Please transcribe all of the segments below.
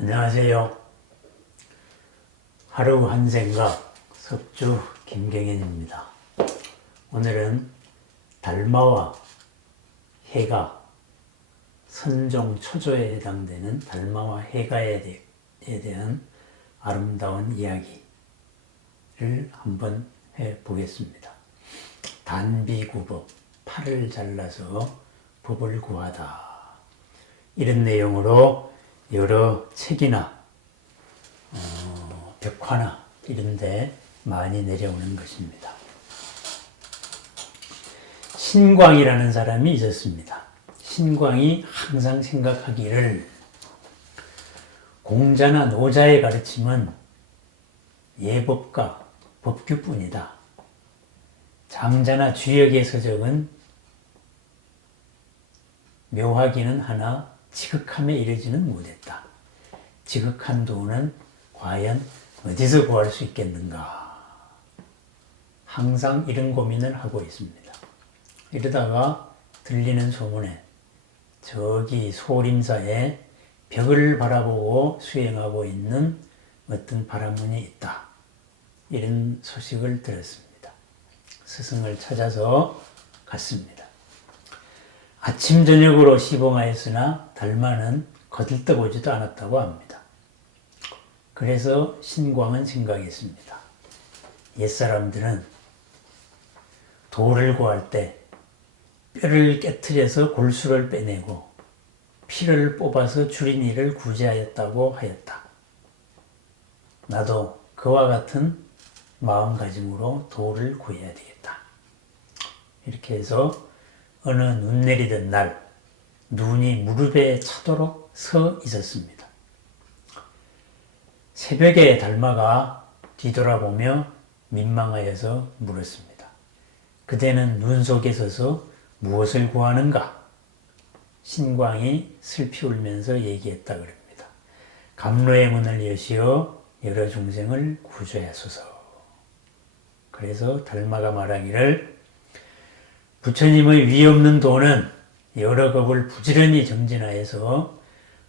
안녕하세요. 하루 한 생각 석주 김경현입니다. 오늘은 달마와 해가, 선종 초조에 해당되는 달마와 해가에 대한 아름다운 이야기를 한번 해보겠습니다. 단비구법, 팔을 잘라서 법을 구하다. 이런 내용으로 여러 책이나 벽화나 이런 데 많이 내려오는 것입니다. 신광이라는 사람이 있었습니다. 신광이 항상 생각하기를 공자나 노자의 가르침은 예법과 법규뿐이다. 장자나 주역의 서적은 묘하기는 하나 지극함에 이르지는 못했다. 지극한 도는 과연 어디서 구할 수 있겠는가? 항상 이런 고민을 하고 있습니다. 이러다가 들리는 소문에 저기 소림사에 벽을 바라보고 수행하고 있는 어떤 바라문이 있다. 이런 소식을 들었습니다. 스승을 찾아서 갔습니다. 아침 저녁으로 시봉하였으나 달마는 거들떠보지도 않았다고 합니다. 그래서 신광은 생각했습니다. 옛사람들은 돌을 구할 때 뼈를 깨트려서 골수를 빼내고 피를 뽑아서 주린이를 구제하였다고 하였다. 나도 그와 같은 마음가짐으로 돌을 구해야 되겠다. 이렇게 해서 어느 눈 내리던 날 눈이 무릎에 차도록 서 있었습니다. 새벽에 달마가 뒤돌아보며 민망하여서 물었습니다. 그대는 눈 속에 서서 무엇을 구하는가? 신광이 슬피 울면서 얘기했다 그럽니다. 감로의 문을 여시어 여러 중생을 구조하소서. 그래서 달마가 말하기를 부처님의 위 없는 도는 여러 법을 부지런히 정진하여서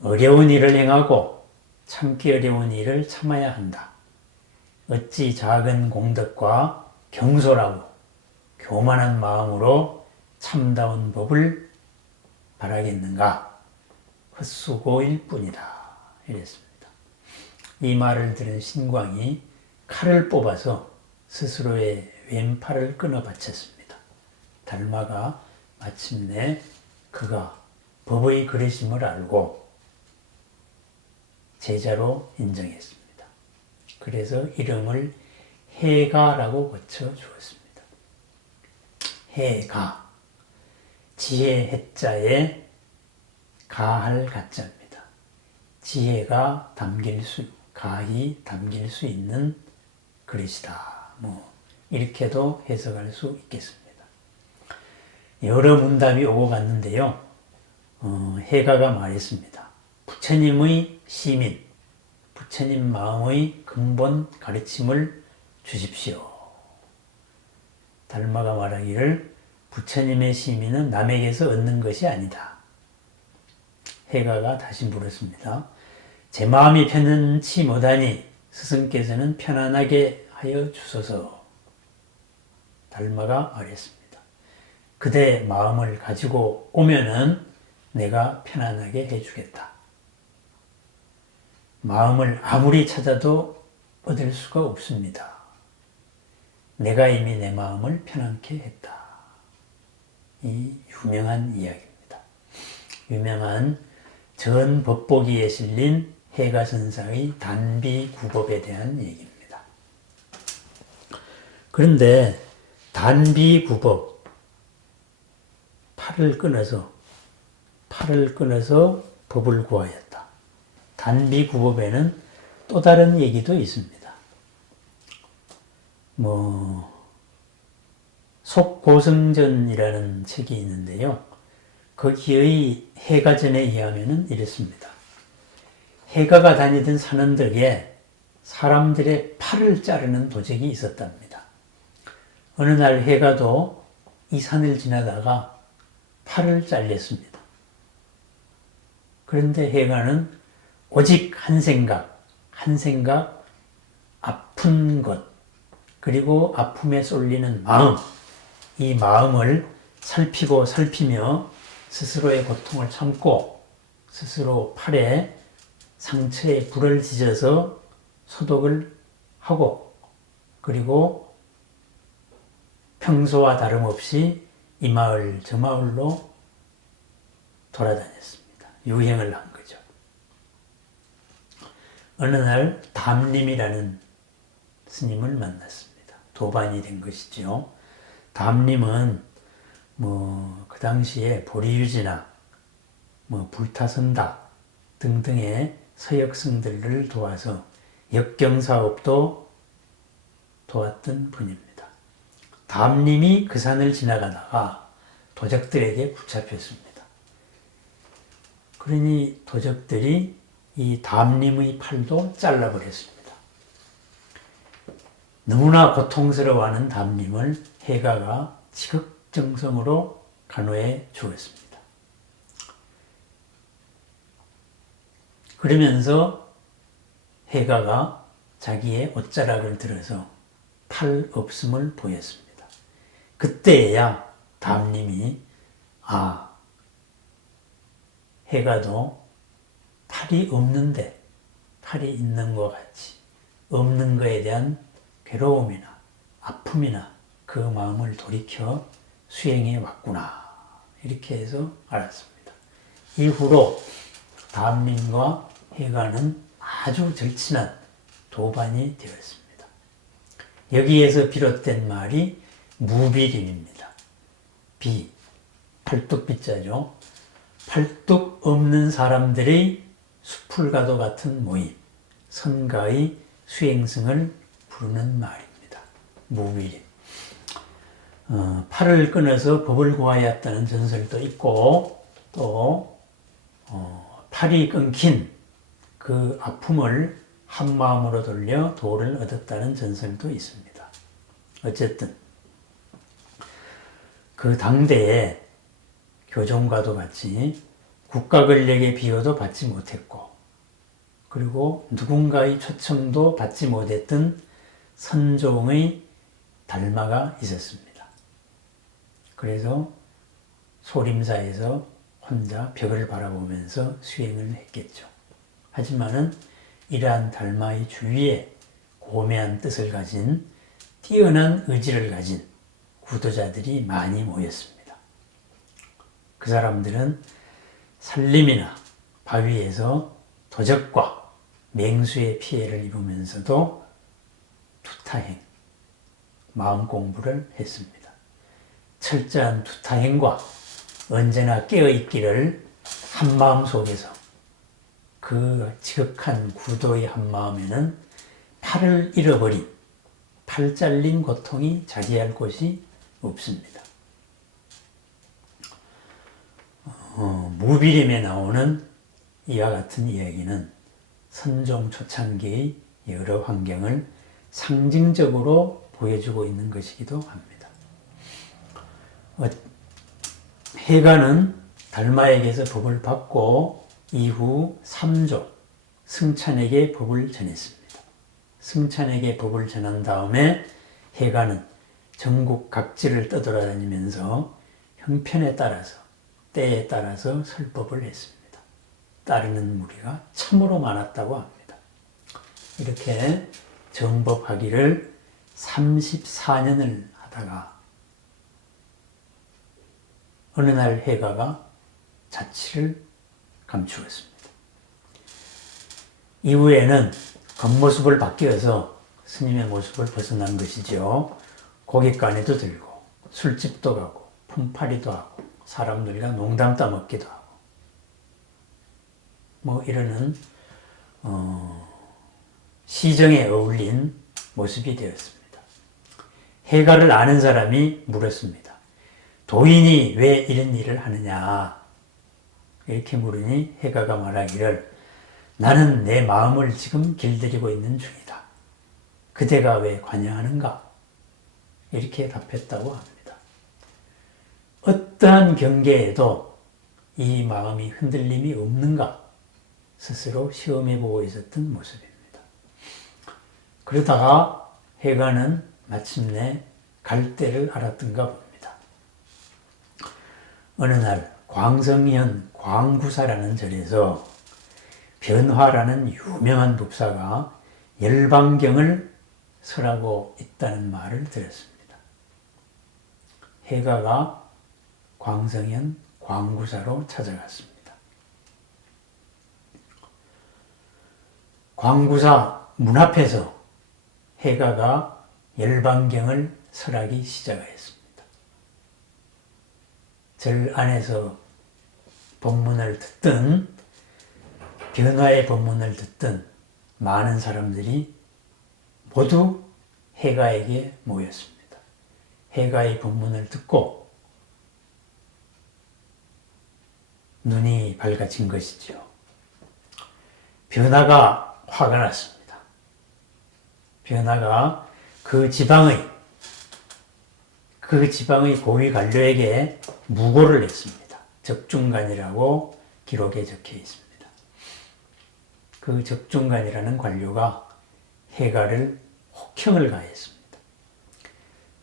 어려운 일을 행하고 참기 어려운 일을 참아야 한다. 어찌 작은 공덕과 경솔하고 교만한 마음으로 참다운 법을 바라겠는가? 헛수고일 뿐이다. 이랬습니다. 이 말을 들은 신광이 칼을 뽑아서 스스로의 왼팔을 끊어 바쳤습니다. 달마가 마침내 그가 법의 그릇임을 알고 제자로 인정했습니다. 그래서 이름을 해가라고 고쳐주었습니다. 해가, 지혜 해자에 가할 가자입니다. 지혜가 가히 담길 수 있는 그릇이다. 이렇게도 해석할 수 있겠습니다. 여러 문답이 오고 갔는데요. 해가가 말했습니다. 부처님의 시민, 부처님 마음의 근본 가르침을 주십시오. 달마가 말하기를 부처님의 시민은 남에게서 얻는 것이 아니다. 해가가 다시 물었습니다. 제 마음이 편치 못하니 스승께서는 편안하게 하여 주소서. 달마가 말했습니다. 그대 마음을 가지고 오면은 내가 편안하게 해주겠다. 마음을 아무리 찾아도 얻을 수가 없습니다. 내가 이미 내 마음을 편안케 했다. 이 유명한 이야기입니다. 유명한 전 법보기에 실린 해가선사의 단비구법에 대한 얘기입니다. 그런데 단비구법, 팔을 끊어서 법을 구하였다. 단비구법에는 또 다른 얘기도 있습니다. 속고성전이라는 책이 있는데요. 거기의 해가전에 의하면 이렇습니다. 해가가 다니던 산언덕에 사람들의 팔을 자르는 도적이 있었답니다. 어느 날 해가도 이 산을 지나다가 팔을 잘렸습니다. 그런데 해가는 오직 한 생각, 아픈 것, 그리고 아픔에 쏠리는 마음, 이 마음을 살피며 스스로의 고통을 참고 스스로 팔에 상처에 불을 지져서 소독을 하고, 그리고 평소와 다름없이 이 마을 저 마을로 돌아다녔습니다. 유행을 한 거죠. 어느 날 담림이라는 스님을 만났습니다. 도반이 된 것이죠. 담림은 그 당시에 보리유지나 불타선다 등등의 서역승들을 도와서 역경사업도 도왔던 분입니다. 담림이 그 산을 지나가다가 도적들에게 붙잡혔습니다. 그러니 도적들이 이 담림의 팔도 잘라버렸습니다. 너무나 고통스러워하는 담림을 해가가 지극정성으로 간호해 주었습니다. 그러면서 해가가 자기의 옷자락을 들어서 팔 없음을 보였습니다. 그때야 담림이 해가도 팔이 없는데 팔이 있는 것 같이 없는 것에 대한 괴로움이나 아픔이나 그 마음을 돌이켜 수행해 왔구나, 이렇게 해서 알았습니다. 이후로 담림과 해가는 아주 절친한 도반이 되었습니다. 여기에서 비롯된 말이 무비림입니다. 비, 팔뚝비자죠. 팔뚝 없는 사람들의 수풀과도 같은 모임, 선가의 수행승을 부르는 말입니다. 무비림. 팔을 끊어서 법을 구하였다는 전설도 있고, 또 팔이 끊긴 그 아픔을 한 마음으로 돌려 도를 얻었다는 전설도 있습니다. 어쨌든 그 당대에 교종과도 같이 국가 권력의 비호도 받지 못했고, 그리고 누군가의 초청도 받지 못했던 선종의 달마가 있었습니다. 그래서 소림사에서 혼자 벽을 바라보면서 수행을 했겠죠. 하지만은 이러한 달마의 주위에 고매한 뜻을 가진, 뛰어난 의지를 가진 구도자들이 많이 모였습니다. 그 사람들은 산림이나 바위에서 도적과 맹수의 피해를 입으면서도 투타행, 마음 공부를 했습니다. 철저한 투타행과 언제나 깨어있기를 한마음 속에서, 그 지극한 구도의 한마음에는 팔을 잃어버린, 팔 잘린 고통이 자리할 곳이 없습니다. 무비림에 나오는 이와 같은 이야기는 선종 초창기의 여러 환경을 상징적으로 보여주고 있는 것이기도 합니다. 해가는 달마에게서 법을 받고 이후 3조 승찬에게 법을 전했습니다. 승찬에게 법을 전한 다음에 해가는 전국 각지를 떠돌아다니면서 형편에 따라서, 때에 따라서 설법을 했습니다. 따르는 무리가 참으로 많았다고 합니다. 이렇게 정법하기를 34년을 하다가 어느 날 해가가 자취를 감추었습니다. 이후에는 겉모습을 바뀌어서 스님의 모습을 벗어난 것이죠. 고깃간에도 들고 술집도 가고 품팔이도 하고 사람들과 농담 따먹기도 하고 이러는 시정에 어울린 모습이 되었습니다. 해가를 아는 사람이 물었습니다. 도인이 왜 이런 일을 하느냐? 이렇게 물으니 해가가 말하기를, 나는 내 마음을 지금 길들이고 있는 중이다. 그대가 왜 관여하는가? 이렇게 답했다고 합니다. 어떠한 경계에도 이 마음이 흔들림이 없는가? 스스로 시험해보고 있었던 모습입니다. 그러다가 해가는 마침내 갈 때를 알았던가 봅니다. 어느 날 광성현 광구사라는 절에서 변화라는 유명한 법사가 열반경을 설하고 있다는 말을 들었습니다. 해가가 광성현 광구사로 찾아갔습니다. 광구사 문 앞에서 해가가 열반경을 설하기 시작하였습니다. 절 안에서 법문을 듣던 변화의 법문을 듣던 많은 사람들이 모두 해가에게 모였습니다. 해가의 법문을 듣고 눈이 밝아진 것이죠. 변화가 화가 났습니다. 변화가 그 지방의 고위 관료에게 무고를 했습니다. 적중간이라고 기록에 적혀 있습니다. 그 적중간이라는 관료가 해가를 혹형을 가했습니다.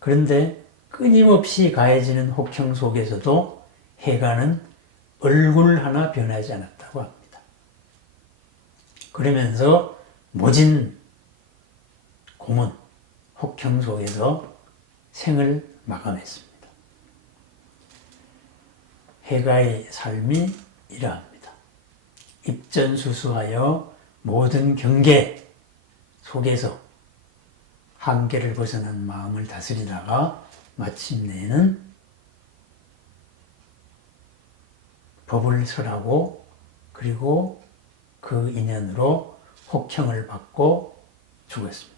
그런데 끊임없이 가해지는 혹형 속에서도 해가는 얼굴 하나 변하지 않았다고 합니다. 그러면서 모진 고문, 혹형 속에서 생을 마감했습니다. 해가의 삶이 이러합니다. 입전수수하여 모든 경계 속에서 한계를 벗어난 마음을 다스리다가 마침내는 법을 설하고 그리고 그 인연으로 혹형을 받고 죽었습니다.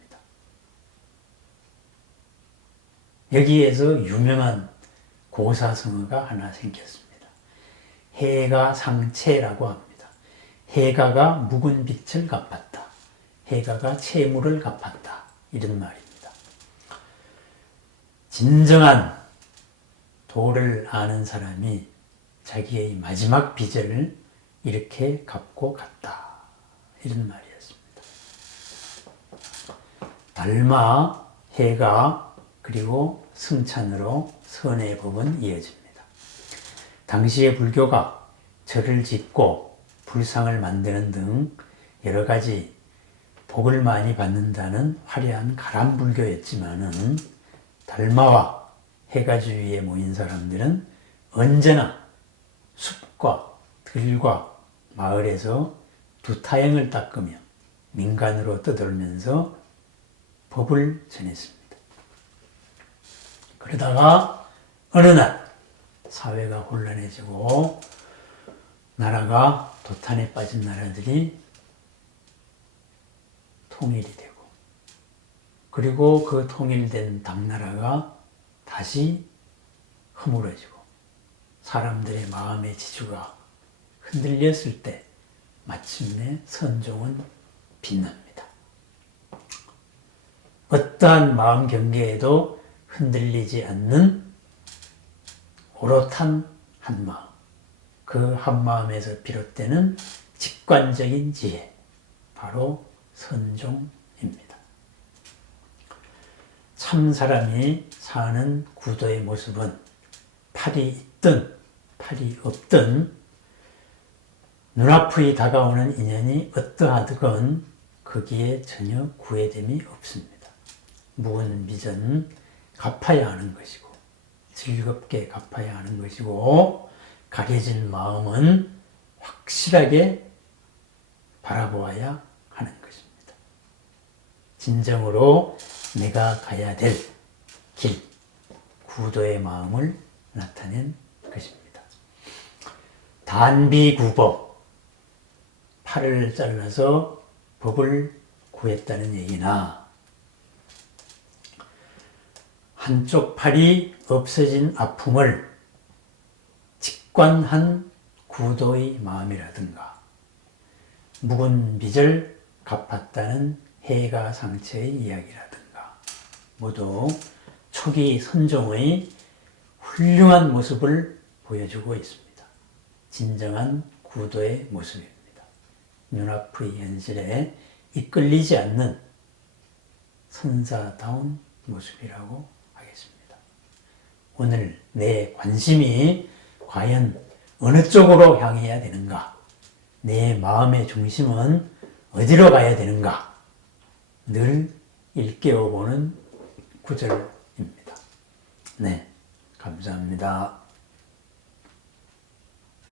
여기에서 유명한 고사성어가 하나 생겼습니다. 해가상채라고 합니다. 해가가 묵은 빚을 갚았다. 해가가 채무를 갚았다. 이런 말입니다. 진정한 도를 아는 사람이 자기의 마지막 빚을 이렇게 갚고 갔다. 이런 말이었습니다. 달마, 해가, 그리고 승찬으로 선의 법은 이어집니다. 당시의 불교가 절을 짓고 불상을 만드는 등 여러 가지 복을 많이 받는다는 화려한 가람불교였지만은 달마와 해가주위에 모인 사람들은 언제나 숲과 들과 마을에서 두타형을 닦으며 민간으로 떠돌면서 법을 전했습니다. 그러다가 어느 날 사회가 혼란해지고 나라가 도탄에 빠진 나라들이 통일이 되고 그리고 그 통일된 당나라가 다시 허물어지고 사람들의 마음의 지주가 흔들렸을 때 마침내 선종은 빛납니다. 어떠한 마음 경계에도 흔들리지 않는 오롯한 한마음, 그 한마음에서 비롯되는 직관적인 지혜, 바로 선종입니다. 참 사람이 사는 구도의 모습은 팔이 있든 팔이 없든 눈앞의 다가오는 인연이 어떠하든 거기에 전혀 구애됨이 없습니다. 묵은 빚은 갚아야 하는 것이고 즐겁게 갚아야 하는 것이고 가려진 마음은 확실하게 바라보아야 하는 것입니다. 진정으로 내가 가야 될 길, 구도의 마음을 나타낸 것입니다. 단비구법, 팔을 잘라서 법을 구했다는 얘기나 한쪽 팔이 없어진 아픔을 직관한 구도의 마음이라든가 묵은 빚을 갚았다는 해가상체의 이야기라든가 모두 초기 선종의 훌륭한 모습을 보여주고 있습니다. 진정한 구도의 모습입니다. 눈앞의 현실에 이끌리지 않는 선사다운 모습이라고 하겠습니다. 오늘 내 관심이 과연 어느 쪽으로 향해야 되는가? 내 마음의 중심은 어디로 가야 되는가? 늘 일깨워보는 구절입니다. 네, 감사합니다.